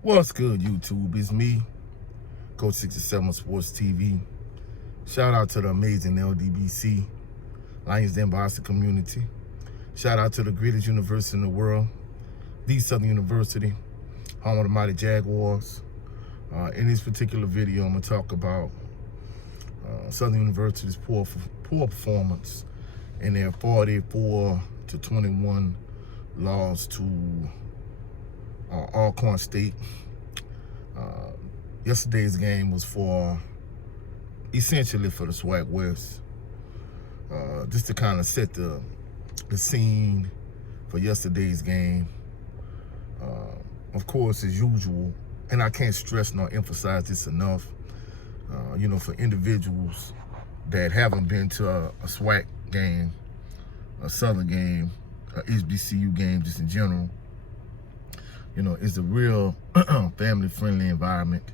What's good, YouTube? It's me, Coach 67 Sports TV. Shout out to the amazing LDBC, Lions Den Boston community. Shout out to the greatest university in the world, the Southern University, home of the mighty Jaguars. In this particular video, I'm going to talk about Southern University's poor performance in their 44-21 loss to Alcorn State. Yesterday's game was essentially for the SWAC West. Just to kind of set the scene for yesterday's game. Of course, as usual, and I can't stress nor emphasize this enough, for individuals that haven't been to a SWAC game, a Southern game, a HBCU game just in general, it's a real family-friendly environment.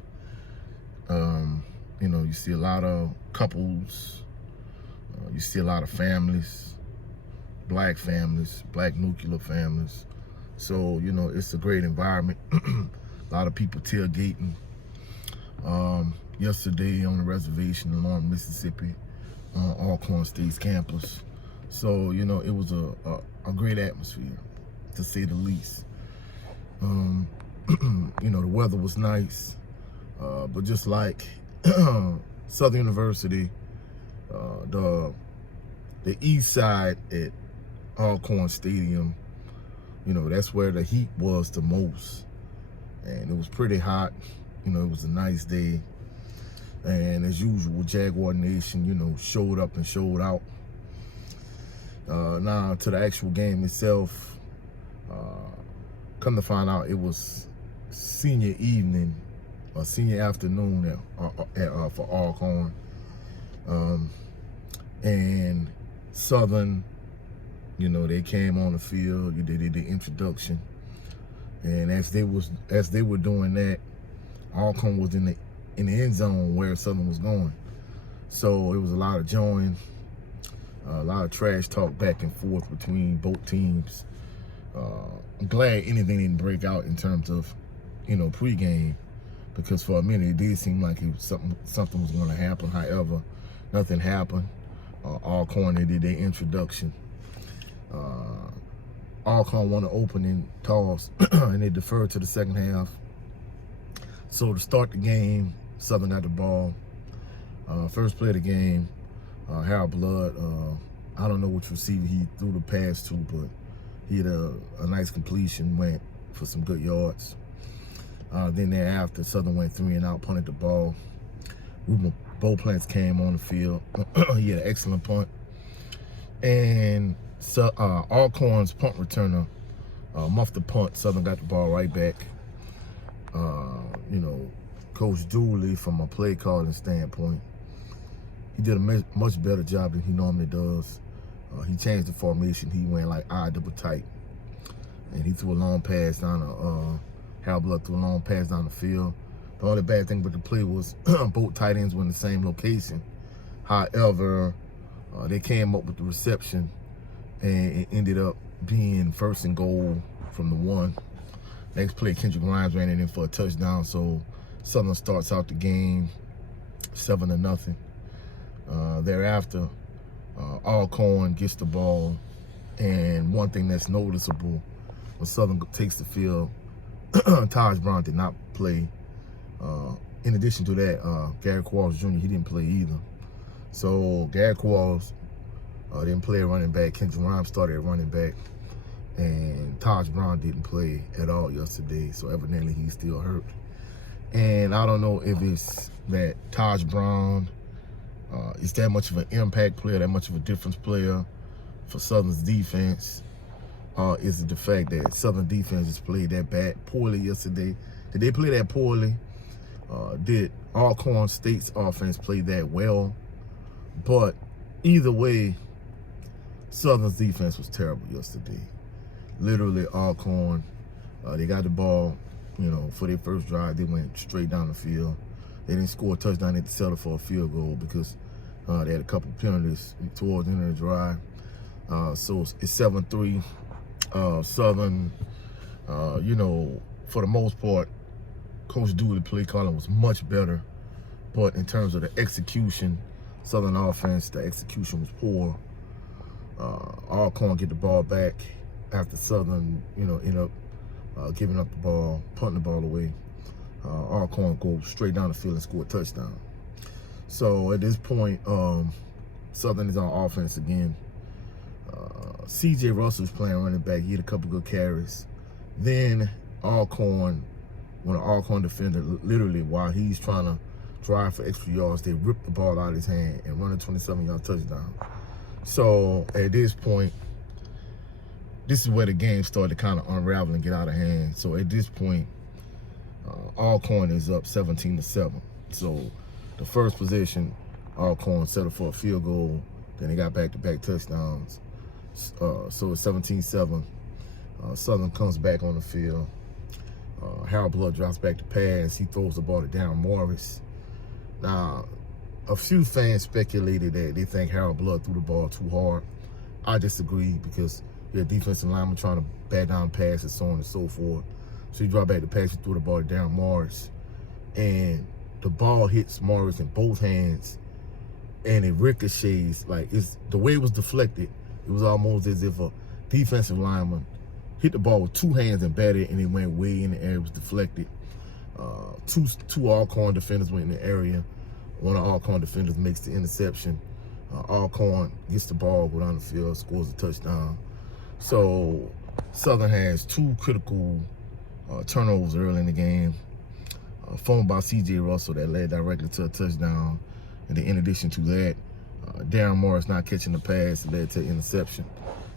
You see a lot of couples, you see a lot of families, black nuclear families. So, it's a great environment. A lot of people tailgating. Yesterday on the reservation along Mississippi, Alcorn State's campus. So, it was a great atmosphere, to say the least. The weather was nice, but just like Southern University, the east side at Alcorn Stadium, that's where the heat was the most, and it was pretty hot. It was a nice day, and as usual, Jaguar Nation, showed up and showed out. Now to the actual game itself. Come to find out, it was senior evening or senior afternoon for Alcorn, and Southern, they came on the field. They did the introduction, and as they were doing that, Alcorn was in the end zone where Southern was going. So it was a lot of join, a lot of trash talk back and forth between both teams. I'm glad anything didn't break out in terms of, pregame, because for a minute it did seem like something was going to happen. However, nothing happened. Alcorn, they did their introduction. Alcorn won the opening toss, and they deferred to the second half. So to start the game, Southern got the ball. First play of the game, Harold Blood, I don't know which receiver he threw the pass to, but he had a nice completion, went for some good yards. Then thereafter, Southern went 3 and out, punted the ball. Ruben Beauplance came on the field. He had an excellent punt. And Alcorn's punt returner muffed the punt. Southern got the ball right back. Coach Dooley, from a play calling standpoint, he did a much better job than he normally does. He changed the formation. He went like double tight, and he threw a long pass down Harold Blood threw a long pass down the field. The only bad thing with the play was both tight ends were in the same location. However, they came up with the reception, and it ended up being 1st and goal from the 1. Next play, Kendrick Grimes ran it in for a touchdown. So Southern starts out the game 7-0. Thereafter, Alcorn gets the ball, and one thing that's noticeable, when Southern takes the field, Taj Brown did not play. In addition to that, Gary Quarles Jr., he didn't play either. So Gary Quarles didn't play at running back. Kendrick Grimes started at running back, and Taj Brown didn't play at all yesterday. So evidently he's still hurt. And I don't know if it's that Taj Brown is that much of an impact player, that much of a difference player for Southern's defense. Is it the fact that Southern defense has played that poorly yesterday? Did they play that poorly? Did Alcorn State's offense play that well? But either way, Southern's defense was terrible yesterday. Literally, Alcorn, they got the ball, for their first drive. They went straight down the field. They didn't score a touchdown. They had to settle for a field goal because they had a couple penalties towards the end of the drive. So it's 7-3. Southern, for the most part, Coach Dooley play calling was much better, but in terms of the execution, Southern offense, the execution was poor. Alcorn get the ball back after Southern, end up giving up the ball, punting the ball away. Alcorn go straight down the field and score a touchdown. So at this point, Southern is on offense again. C.J. Russell's playing running back. He had a couple good carries. Then Alcorn, when an Alcorn defender, literally while he's trying to drive for extra yards, they rip the ball out of his hand and run a 27-yard touchdown. So at this point, this is where the game started to kind of unravel and get out of hand. So at this point, Alcorn is up 17-7. So the first possession, Alcorn settled for a field goal. Then they got back-to-back touchdowns. So it's 17-7. Southern comes back on the field. Harold Blood drops back to pass. He throws the ball to Darren Morris. Now, a few fans speculated that they think Harold Blood threw the ball too hard. I disagree because you had defensive lineman trying to bat down passes, so on and so forth. So he dropped back the pass, he threw the ball to Darren Morris. And the ball hits Morris in both hands and it ricochets. Like, the way it was deflected, it was almost as if a defensive lineman hit the ball with two hands and batted it, and it went way in the air. It was deflected. Two Alcorn defenders went in the area. One of Alcorn defenders makes the interception. Alcorn gets the ball, go down the field, scores a touchdown. So Southern has two critical turnovers early in the game. Fumble by C.J. Russell that led directly to a touchdown. And then in addition to that, Darren Morris not catching the pass led to interception.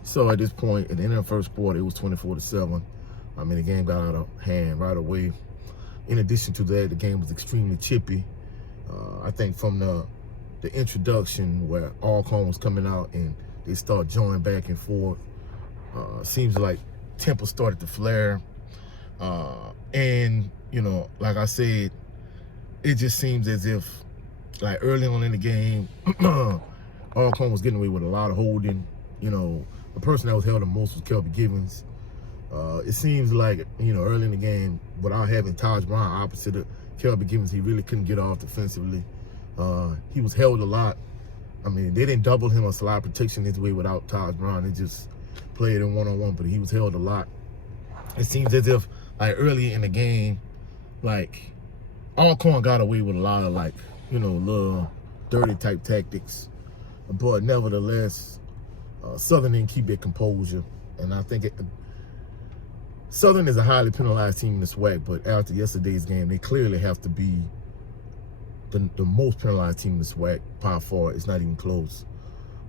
So at this point, at the end of the first quarter, it was 24-7. I mean, the game got out of hand right away. In addition to that, the game was extremely chippy. I think from the introduction where Alcorn was coming out and they start joining back and forth, seems like tempo started to flare. And, like I said, it just seems as if, like, early on in the game, Alcorn was getting away with a lot of holding. The person that was held the most was Kelby Givens. It seems like, early in the game, without having Taj Brown opposite of Kelby Givens, he really couldn't get off defensively. He was held a lot. I mean, they didn't double him or slide protection his way without Taj Brown. They just played in one-on-one, but he was held a lot. It seems as if, like, early in the game, like, Alcorn got away with a lot of, like, little dirty type tactics. But nevertheless, Southern didn't keep their composure. And I think Southern is a highly penalized team in the SWAC, but after yesterday's game, they clearly have to be the most penalized team in the SWAC by far. It's not even close.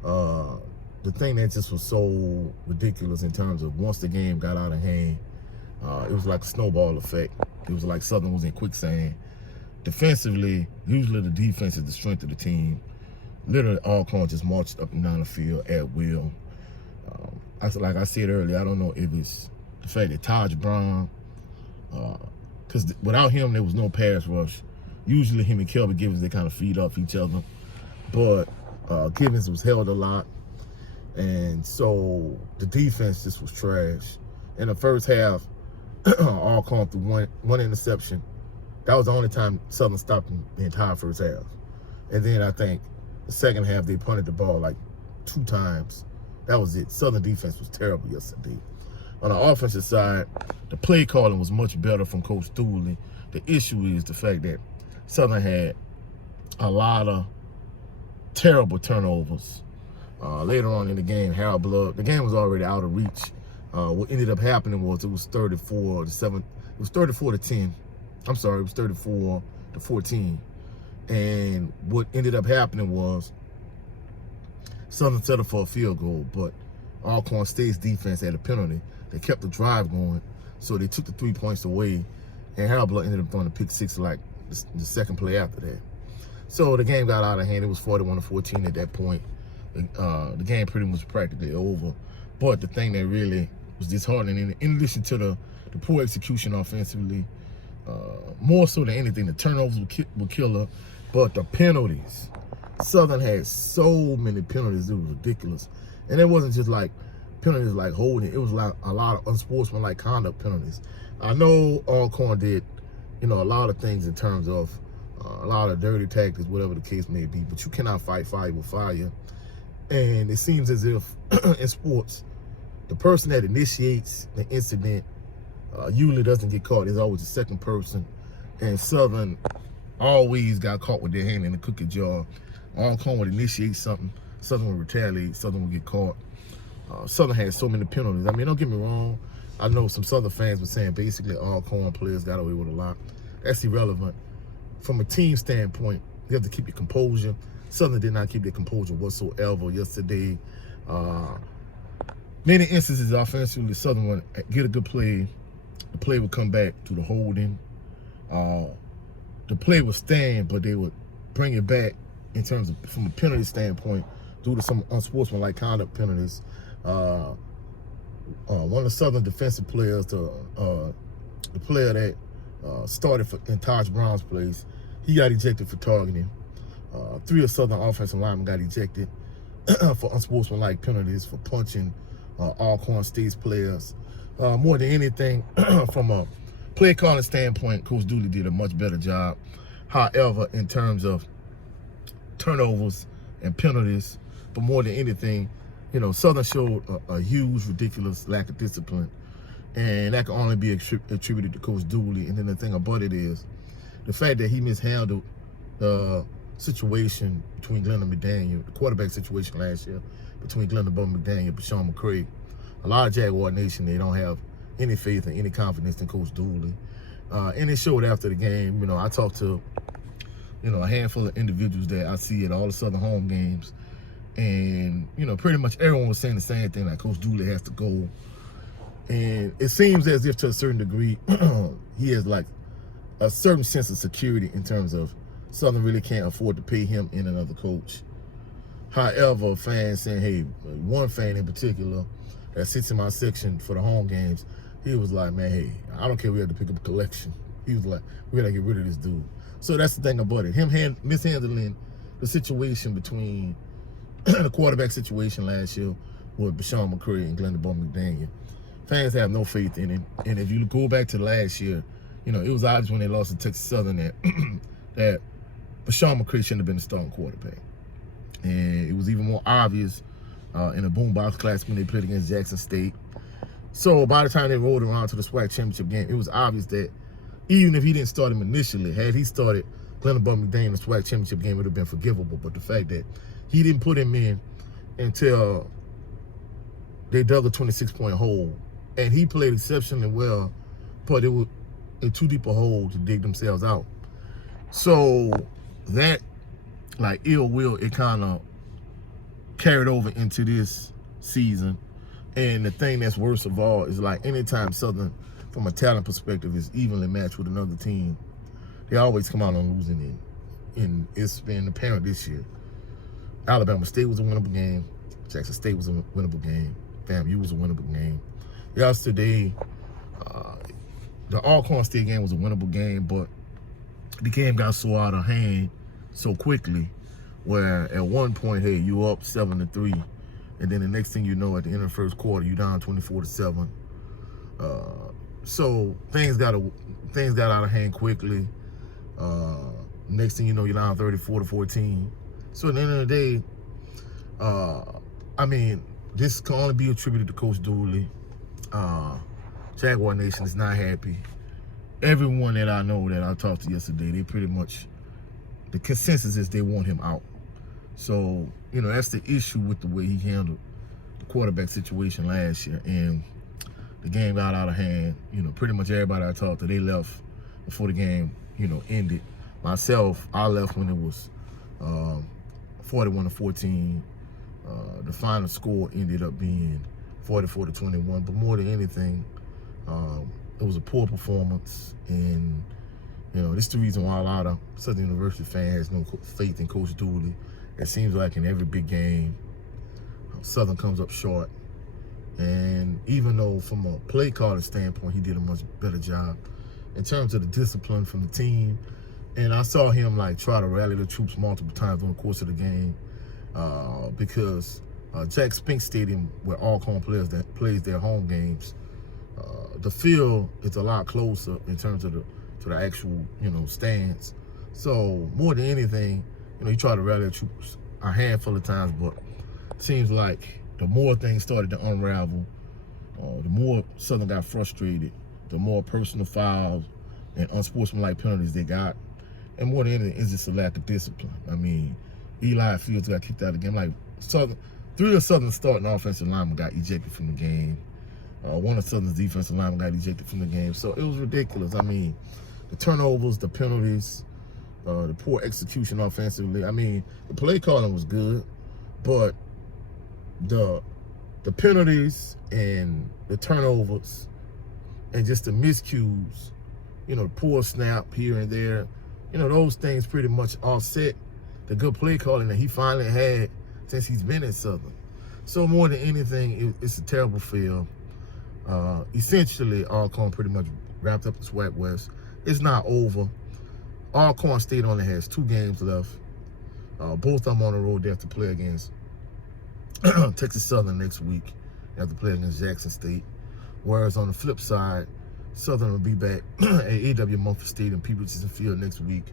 The thing that just was so ridiculous in terms of once the game got out of hand, it was like a snowball effect. It was like Southern was in quicksand. Defensively, usually the defense is the strength of the team. Literally, Alcorn just marched up and down the field at will. Like I said earlier, I don't know if it's the fact that Taj Brown, because without him, there was no pass rush. Usually him and Kelby Givens, they kind of feed off each other. But Givens was held a lot. And so the defense just was trash. In the first half, Alcorn threw one interception. That was the only time Southern stopped in the entire first half. And then I think the second half, they punted the ball like 2 times. That was it. Southern defense was terrible yesterday. On the offensive side, the play calling was much better from Coach Dooley. The issue is the fact that Southern had a lot of terrible turnovers. Later on in the game, Harold Blood, the game was already out of reach. What ended up happening was it was 34-7. It was 34-10. I'm sorry, it was 34-14. And what ended up happening was Southern settled for a field goal, but Alcorn State's defense had a penalty. They kept the drive going, so they took the 3 points away, and Harold Blood ended up throwing a pick six like the second play after that. So the game got out of hand. It was 41-14 at that point. The game pretty much practically over. But the thing that really was disheartening, in addition to the poor execution offensively, more so than anything, the turnovers were killer, but the penalties. Southern had so many penalties, it was ridiculous. And it wasn't just like penalties like holding, it was like a lot of unsportsmanlike conduct penalties. I know Alcorn did a lot of things in terms of a lot of dirty tactics, whatever the case may be. But you cannot fight fire with fire. And it seems as if in sports, the person that initiates the incident usually doesn't get caught. There's always a second person. And Southern always got caught with their hand in the cookie jar. Alcorn would initiate something. Southern would retaliate. Southern would get caught. Southern had so many penalties. I mean, don't get me wrong. I know some Southern fans were saying basically Alcorn players got away with a lot. That's irrelevant. From a team standpoint, you have to keep your composure. Southern did not keep their composure whatsoever yesterday. Many instances offensively, Southern would get a good play. The play would come back to the holding. The play would stand, but they would bring it back in terms of from a penalty standpoint due to some unsportsmanlike conduct penalties. One of the Southern defensive players, the player that started in Taj Brown's place, he got ejected for targeting. 3 of Southern offensive linemen got ejected for unsportsmanlike penalties for punching Alcorn State's players. More than anything, from a play calling standpoint, Coach Dooley did a much better job. However, in terms of turnovers and penalties, but more than anything, Southern showed a huge, ridiculous lack of discipline. And that can only be attributed to Coach Dooley. And then the thing about it is the fact that he mishandled the situation between Glenn and McDaniel, the quarterback situation last year between Glenn and McDaniel and Bashawn McCray. A lot of Jaguar Nation, they don't have any faith and any confidence in Coach Dooley. And it showed after the game. I talked to, a handful of individuals that I see at all the Southern home games. And, pretty much everyone was saying the same thing, like Coach Dooley has to go. And it seems as if to a certain degree, he has like a certain sense of security in terms of Southern really can't afford to pay him and another coach. However, fans saying, hey, one fan in particular that sits in my section for the home games, he was like, man, hey, I don't care, we have to pick up a collection. He was like, we gotta get rid of this dude. So that's the thing about it. Him mishandling the situation between the quarterback situation last year with Bashawn McCray and Glenn McDaniel. Fans have no faith in him. And if you go back to last year, it was obvious when they lost to Texas Southern that that Bashawn McCray shouldn't have been the starting quarterback. And it was even more obvious in a boombox class when they played against Jackson State. So by the time they rolled around to the SWAC championship game, it was obvious that even if he didn't start him initially, had he started Glenn McDaniel in the SWAC championship game, it would have been forgivable. But the fact that he didn't put him in until they dug a 26-point hole, and he played exceptionally well, but it was too deep a hole to dig themselves out. So that, like, ill will, it kind of carried over into this season. And the thing that's worst of all is, like, anytime Southern, from a talent perspective, is evenly matched with another team, they always come out on losing end. And it's been apparent this year. Alabama State was a winnable game. Jackson State was a winnable game. FAMU was a winnable game. Yesterday, the Alcorn State game was a winnable game, but the game got so out of hand so quickly, where at one point, hey, you up 7-3, and then the next thing you know, at the end of the first quarter, you down 24-7. So things got out of hand quickly. Next thing you know, you're down 34-14. So at the end of the day, I mean, this can only be attributed to Coach Dooley. Jaguar Nation is not happy. Everyone that I know that I talked to yesterday, they pretty much, the consensus is they want him out. So, that's the issue with the way he handled the quarterback situation last year. And the game got out of hand. Pretty much everybody I talked to, they left before the game, ended. Myself, I left when it was 41-14. The final score ended up being 44-21. But more than anything, it was a poor performance. And, this is the reason why a lot of Southern University fans has no faith in Coach Dooley. It seems like in every big game, Southern comes up short. And even though from a play calling standpoint, he did a much better job in terms of the discipline from the team. And I saw him try to rally the troops multiple times during the course of the game because Jack Spink Stadium, where Alcorn players that plays their home games, the field is a lot closer in terms of the actual, stands. So more than anything, he tried to rally the troops a handful of times, but it seems like the more things started to unravel, the more Southern got frustrated, the more personal fouls and unsportsmanlike penalties they got. And more than anything, it's just a lack of discipline. I mean, Eli Fields got kicked out of the game. Like, three of Southern's starting offensive linemen got ejected from the game. One of Southern's defensive linemen got ejected from the game. So it was ridiculous. I mean, the turnovers, the penalties, the poor execution offensively. I mean, the play calling was good, but the penalties and the turnovers and just the miscues, the poor snap here and there, those things pretty much offset the good play calling that he finally had since he's been at Southern. So more than anything, it's a terrible fail. Essentially, Alcorn pretty much wrapped up the SWAC West. It's not over. Alcorn State only has 2 games left. Both of them on the road. They have to play against Texas Southern next week. They have to play against Jackson State. Whereas on the flip side, Southern will be back at A.W. Mumford Stadium, Peterson Field next week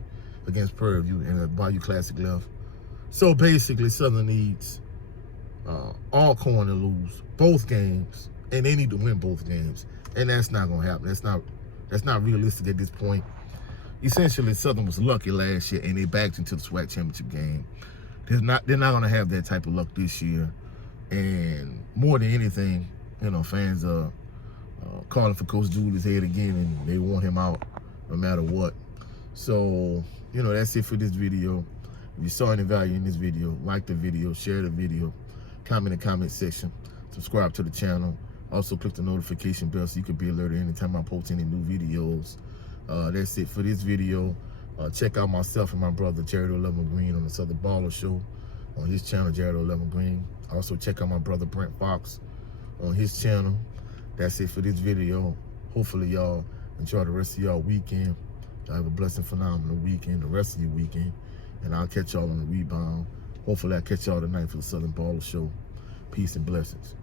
against Prairie View and the Bayou Classic left. So basically, Southern needs Alcorn to lose both games, and they need to win both games, and that's not going to happen. That's not realistic at this point. Essentially, Southern was lucky last year, and they backed into the SWAC championship game. They're not going to have that type of luck this year, and more than anything, fans are calling for Coach Dooley's head again, and they want him out no matter what. So, that's it for this video. If you saw any value in this video, like the video, share the video, comment in the comment section, subscribe to the channel. Also, click the notification bell so you can be alerted anytime I post any new videos. That's it for this video. Check out myself and my brother, Jared 11 Green, on the Southern Baller Show on his channel, Jared 11 Green. Also, check out my brother, Brent Fox, on his channel. That's it for this video. Hopefully, y'all enjoy the rest of y'all weekend. Y'all have a blessed and phenomenal weekend, the rest of your weekend. And I'll catch y'all on the rebound. Hopefully, I'll catch y'all tonight for the Southern Baller Show. Peace and blessings.